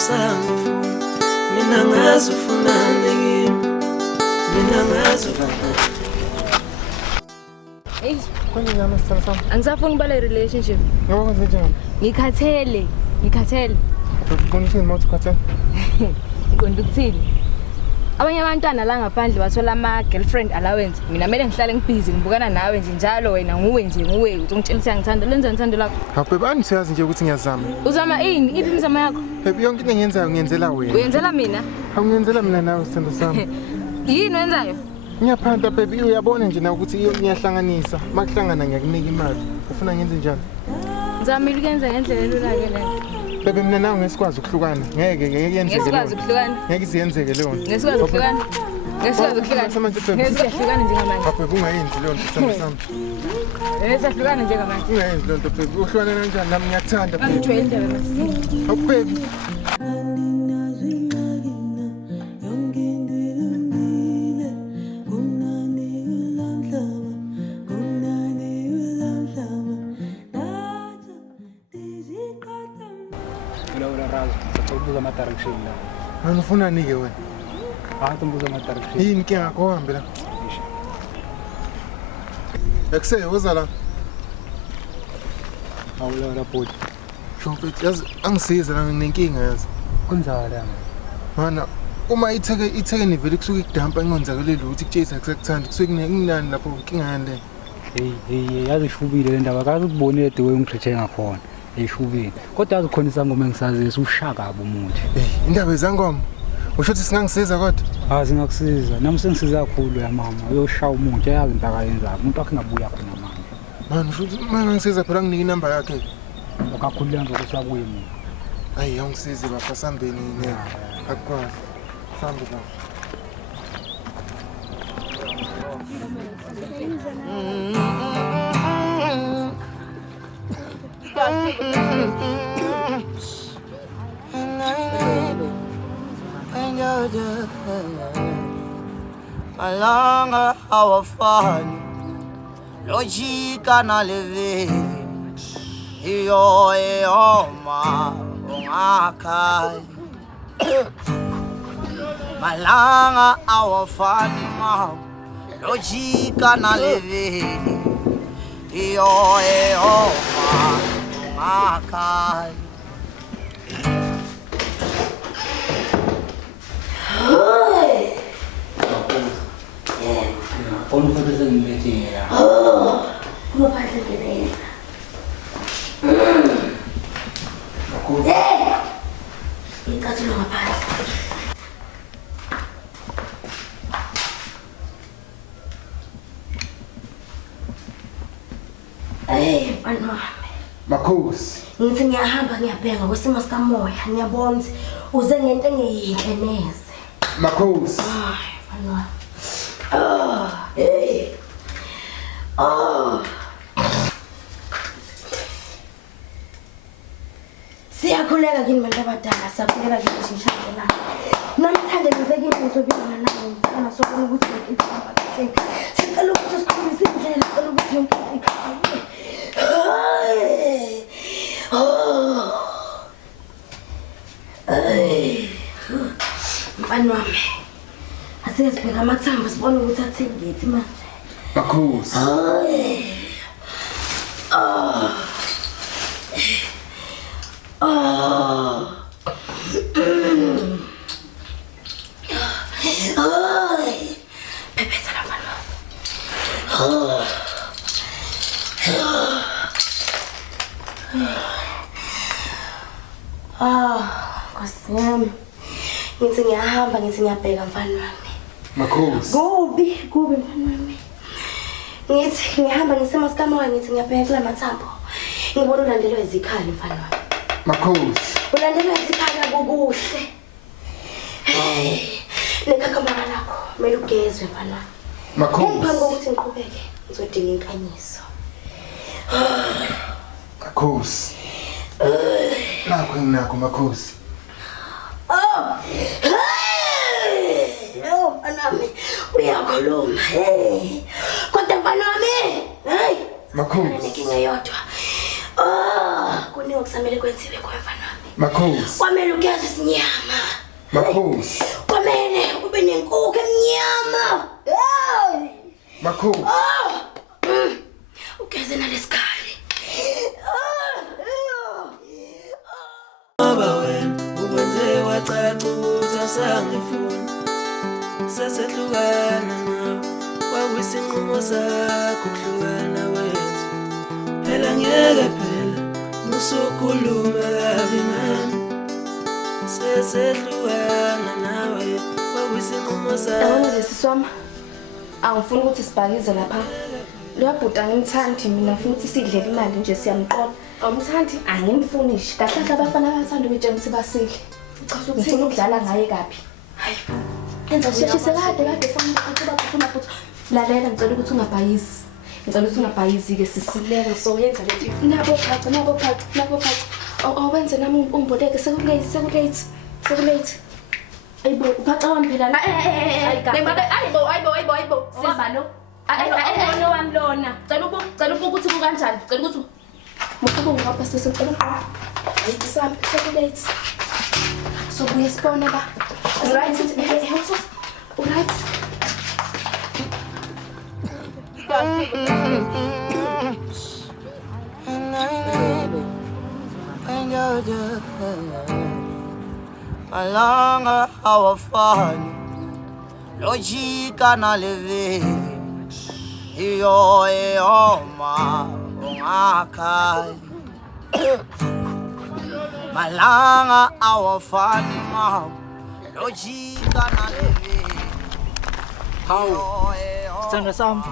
usangifuna mina ngazi ufunani kimi mina ngazi ufunani. Hey, konje njani sithando sami? angisafuni ukuba le relationship. Ngoba kwenze njani? Ngikhathele. Uqinisile mawuthi ukhathele? Ngiqonda ukuthini? Abanye abantwana la ngaphandle bathola ama girlfriend allowance. Mina kumele ngihlale ngibhizi ngibukana nawe nje njalo wena nguwe uthi ungitshela ukuthi ngithanda lenza ngithando lakho. Ha babe angisiyazi nje ukuthi ngiyazama. Uzama ini? Iphi imizamo yakho? Babe yonke into engiyenzayo ngiyenzela wena. Uyenzela mina? Awungiyenzela mina nawe sithando sami. Yini wenzayo? Ngiyaphanda babe uyabona nje na ukuthi ngiyahlanganisa. Makuhlangana ngiyakunika imali. Ufuna ngenze njani? Ngizamile ukwenza ngendlela elula ke lento. Babe mina nawe ngesikwazi ukuhlukana. Ngeke yenzeke. Ngesikwazi ukuhlukana. Ngeke iziyenzeke leyo nto. Ngesikwazi ukuhlukana. Ngesikwazi ukuhlukana. Ngesikwazi njengamanje. Babe ungayenzi leyo nto sithando sami. Ngesikwazi njengamanje. Ungayenzi leyo nto babe. Uhlukana kanjani nami ngiyakuthanda babe. Angijwayele indaba masini. Hawu babe. Mano ufuna nike wena? Tumbuza ama-direction. Yini inkinga yakho uhambe la? Ekuseye uza la? Awulala bhuti. Shomfethu yazi angisiza la nginenkinga yazi. Kunjani? Mana uma itheke nivele kusuke ikudampa ingonzakeleli ukuthi kutshisa akusakuthandi kusuke kunani lapho inkinga yande. Hey yazi ishubile le ndaba akazi ukubonile the way ungitreathe ngakhona. Eyishubile. Kodwa yazi khona isangoma engisazisa ushaka abo umuthi. Indaba ezangoma. Usho ukuthi singangisiza kodwa? Singakusiza. Nami sengisiza kakhulu ya mama. Uyoshaya umuthi yazi into akayenza. Umuntu wakhe ngabuya khona manje. Manje usho ukuthi uma ngangisiza phela nginike inamba yakhe. Akakhulula nje ukuthi akuye mina. Hayi awungisize baba sambeni ngeke. Akukwazi. Sambe la. Malanga hawafani lojika na leveli iyo ma ungakhali malanga hawafani ma lojika na leveli iyo ma ungakhali. Ono foto sengilethi ya. Ngophahle ke icathulo ngaphandle. Mfana Makhosi. ngithi ngiyahamba ngiyabheka kwesimo sikamoya ngiyabona ukuthi uze ngento engeyinhle neze. Makhosi. Mfana siyakhuleka kini bantu abadala siyakhuleka kini sishadela namhlanje ngize kimi ngizobizana nawe mfana sokubona ukuthi ngihamba kahle sicela ukuthi sikhulise indlela sicela ukuthi yonke ikhaya mfana wami asiyasibheka amathambo sibone ukuthi athengithi manje. Makhosi. Pepesa la mano. Nkosi yami. Ngithi ngiyahamba ngithi ngiyabheka mfana wami. Makhosi. Kubi mfana wami. Ngithi ngihamba ngisema sikamoya ngithi ngiyabheka kula mathambo. Ngibona ulandelwe izikhali mfana wami. Makhosi. Ulandelwe izikhali akukuhle. Nekhakamaka lakho kumele ugezwe mfana wami. Makhosi. Ngiphambi kokuthi ngiqhubeke ngizodinga inkanyiso. Makhosi. Nakho nginakho makhosi. Mfana wami uyakhuluma. Kodwa mfana wami, Makhosi. Nenkinga yodwa. Kuningi okusamele kwenziwe kwa mfana wami. Makhosi. Kwamele ugeze isinyama. Makhosi. Kwamele ube nenkukhu emnyama. Hey! Makhosi. Ugeze nalesikhali. Ngoba wena ukwenze wacaca ukuthi awusangifuni sesehlukana nawe wakuyisinqumo sakho ukuhlukana wethu phela ngeke phela musukhuluma kabi ngami sesehlukana nawe wakuyisinqumo sakho. Yabona nje siswama. Angifuni ukuthi sibhakize lapha. Luyabhuta ngimthandi mina ngifuna ukuthi sidlele imali nje siyamqola. Awumthandi? Angimfuni nje. Kahle abafana abathanda ukutshela ukuthi basidle. Uchaza ukuthi ngifuna ukudlala ngaye kabi. Hayi. Enza sheshise kade funa ukuthi bakuthuma futhi. Lalela ngicela ukuthi ungabhayisi. Ngicela ukuthi ungabhayisi ke sisileka so yenza lento. Nabo phathi. Awenze nami ungiboleke sekulate. Ayibo uphaxa wami phela la ayibo sizalo ayibona wami lona cela ukuthi kukanjani cela ukuthi musuku ngapha sesicela uqoqa ayisami sekulate so buye sibone ba right Malanga hawafani lojika na leveli iyo ma ungakali malanga hawafani lojika na leveli. Hawu sithando sami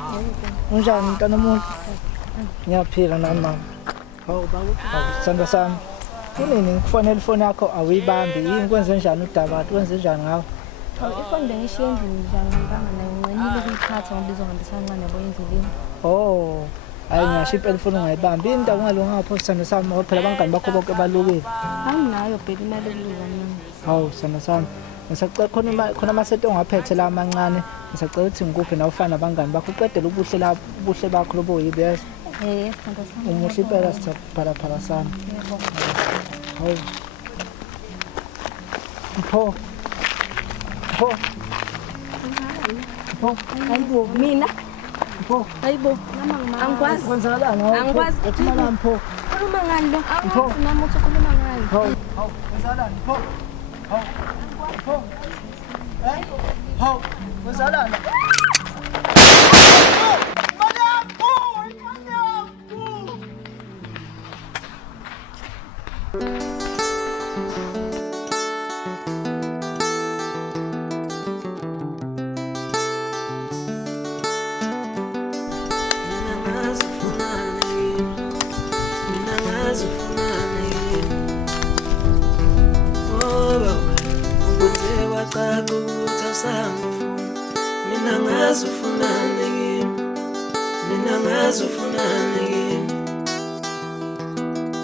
unjani mntana omuhle? Ngiyaphila nami mama. Hawu baba sithando sami kunini ngikufonela ifoni yakho awuyibambi yini kwenze njani udaba kwenze njani ngawo? ifoni bengishiye endlini njalo ngibanga nayo ncenile ukuyiphatha ngoba izohambisa kancane yabo endleleni. Oh hayi ngisho impela ifoni ungayibambi into akungalunganga pho sithando sami ngoba phela abangani bakho bonke balukile. Anginayo bheka imali ekuluka mina. Hawu sithando sami ngisacela khona amaseto ongaphethe la amancane ngisacela ukuthi ngikuphe nawe ufana nabangani bakho uqedele ubuhle bakho lobo yibese. Sithando sami. Umuhle impela sithatha sami. Yebo. Hawu. Mpho. Hayibo mina. Mpho. Hayibo angikwazi. Kwenzakalani? Angikwazi. Uthumela mpho. Khuluma ngani lo? Angikwazi nami uthi ukhuluma ngani. Hawu. Kwenzakalani? Mpho. Hawu. Hey. Hawu. Kwenzakalani?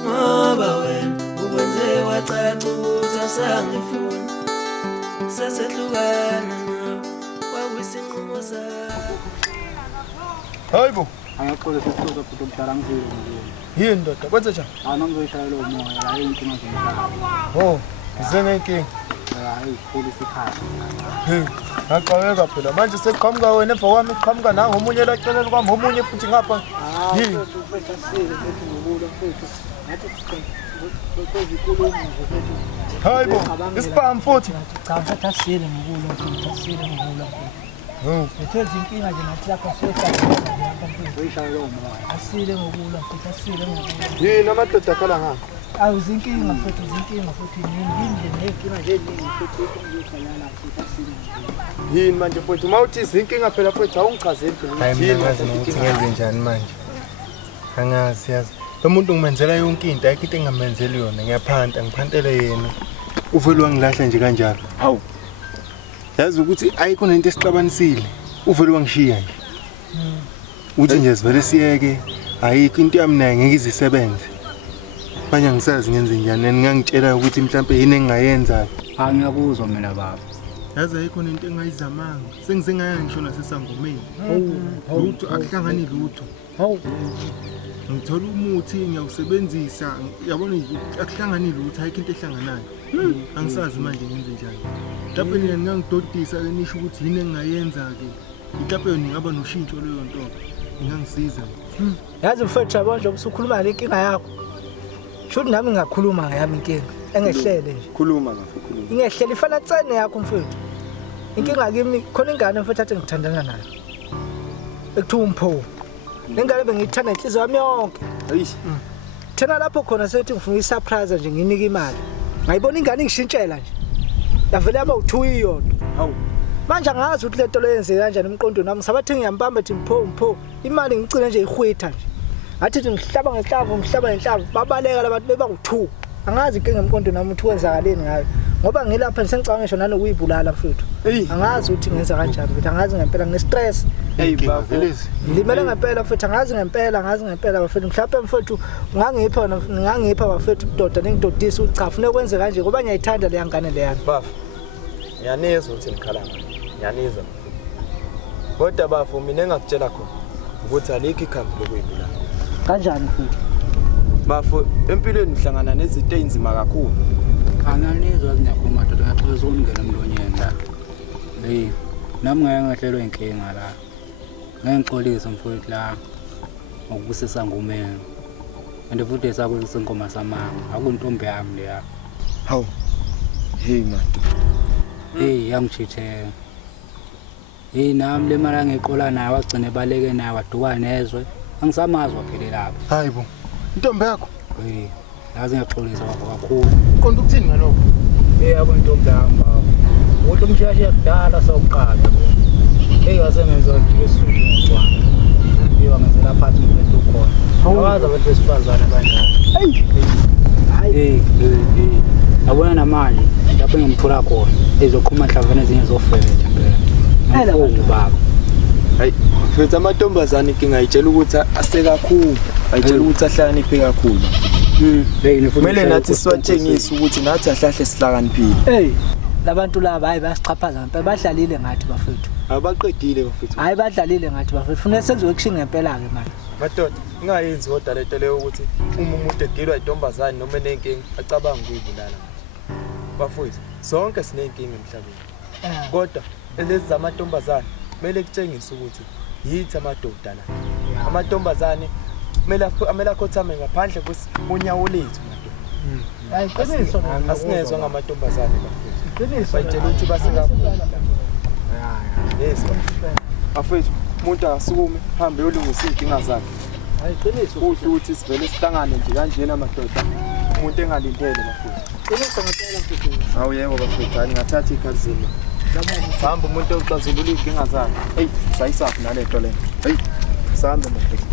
Ngoba wena ukwenze wacaca ukuthi awusangifuni sesehlukana nawe wakuyisinqumo sakho. Hayibo. Angaxole sesixoxa futhi umdala ngizile nje. Yini ndoda kwenze njani? Ngizoyishayela umoya la inkinga zomhlaba. Oh, ngizenenkinga. Hayi police ekhaya. Hey, ngaqhaweka phela manje sekuqhamuka wena emva kwami kuqhamuka nanga omunye elaceleni kwami omunye futhi ngapha. Yini? Hayibo, isipam futhi. Cha ngisasile ngikulo. Ngithethe inkinga nje nathi lapha Ngizoyishayela umoya. asile ngikulo Yini amadoda akhala ngapha? awuzinkinga futhi nginde nenkinga nje Futhi ngiyokhalala sasile. Yini manje futhi mawuthi izinkinga phela futhi awungichazeli phela. Hayi mina ngazi ukuthi ngenze njani manje. Angazi yazi. Lo muntu ngimenzela yonke into ayikho into engamenzeli yona ngiphantele yena. Uvele wangilahla nje kanjalo. Hawu. Yazi ukuthi ayikho nento esixabanisile. Uvele wangishiya nje. Uthi nje sivele siyeke ayikho into yami naye ngeke izisebenze. Manje ngisazi ngenze njani ngangitshela ukuthi mhlambe yini engayenza. Ngiyakuzwa mina baba. Yazi ayikho nento engayizamanga. Sengizengaya ngisho nasesangomeni. Lutho akuhlangani lutho. Hawu. Ngithola umuthi ngiyawusebenzisa yabona akuhlangani lutho ayikho into ehlanganayo. Angisazi manje ngenze njani. Lapho nina ngangidodisa ke nisho ukuthi yini engayenza ke. Mhlawumbe yona ngaba noshintsho leyo nto. Ngangisiza. Yazi mfethu yabona nje usukhuluma ngenkinga yakho. Shothi nami ngakhuluma ngayami inkinga engehlele nje. Khuluma ngafe khuluma. Ingehlele ifana tsene yakho mfethu. Inkinga kimi khona ingane mfethu athi ngithandana nayo. Ekuthiwa umpho. Lengane bengiyithanda inhliziyo yami yonke. Hayish. Thena lapho khona sethi ngifuna isurprise nje nginika imali. Ngayibona ingane ingishintshela nje. Yavele yaba u2 iyodwa. Hawu. Manje angazi ukuthi lento leyenze kanjani emqondweni nami sabathe ngiyambamba ethi mpho imali ngicine nje ihwitha nje. Athi ngihlaba ngehlavu babaleka labantu beba u2. Angazi inkinga emqondweni nami ukuthi kwenzakaleni ngayo. Ngoba ngilapha ngisengicabanga ngisho nanokuyibulala mfethu. Angazi ukuthi ngenza kanjani mfethu angazi ngempela ngine-stress. Hey bavelezi. Limele ngempela mfethu angazi ngempela bafethu mhlawumbe mfethu ngangipha bafethu udoda nengidodisa ukuthi cha ufune kwenze kanje ngoba ngiyayithanda le ngane leyana. Bafu. Ngiyanezwa ukuthi nikhala ngani. Ngiyanizwa. Kodwa bafu mina engakutshela khona ukuthi alikho ikhambi lokuyibulala. Kanjani mfethu? Bafu empilweni uhlangana nezinto ezinzima kakhulu. Anganizwa ngiyakhuluma dodo ngaxolisa ukungena emlonyeni la. Hey, nami ngeke ngehlelwe inkinga la. Ngengixolisa mfowethu la ngokubusisa ngumeni. Ande futhi esakuzisa inkoma samanga, akuntombi yami leya. Hawu. Hey man. Hey, yangichitheka. Hey, nami le mara ngiqola naye wagcina ebaleke naye waduka nezwe. Angisamazi waphile lapha. Hayibo. Intombi yakho? Hey, yazi ngiyaxolisa kakhulu. Konke ukuthini ngalokho? Hey, akuntombi yami baba. Uthi umshayashe yakudala sawuqala bona. Hey, wasemenza nje esulu kwami. Hey, wangenzela phansi umuntu ukhona. Awazi abantu besifazane kanjani. Hey. Hey. Yabona namanje lapho ngimthola khona ezoqhuma hlavana ezinye zofela impela. Ngifuna baba. Hayi, mfethu amantombazane inkinga ayitshela ukuthi asekakhulu, ayitshela ukuthi ahlakaniphe kakhulu. Hey, nifuna kumele nathi siwatshengise ukuthi nathi ahlahle sihlakaniphile. Hey, labantu laba hayi bayasichaphaza ngempela badlalile ngathi bafethu. Abaqedile bafethu. Hayi badlalile ngathi bafethu. Funeka senziwe action ngempela ke manje. Madoda, ingayenzi kodwa lento leyo ukuthi uma umuntu egilwa intombazane noma enenkinga acabanga ukuyibulala. Bafethu, sonke sinenkinga emhlabeni. Kodwa lezi zamantombazane kumele kutshengise ukuthi yithi amadoda la. Amantombazane kumele akhothame ngaphandle kunyawo lethu madoda. Hayi qiniso asingezwe ngamantombazane bafethu. Qiniso bayitshela ukuthi basekakhulu. Yes. Bafethu, umuntu asukume hambe uyolungisa inkinga zakhe. Hayi qiniso kuhle ukuthi sivele sihlangane nje kanjena madoda. Umuntu engalindele bafethu. Qiniso ngicela mfethu. Hawu yebo bafethu, ani ngathatha ikhazini. Hamba umuntu oxazulula inkinga zakhe. Hey, sayisaphi nalento le. Hey, sambe mfethu.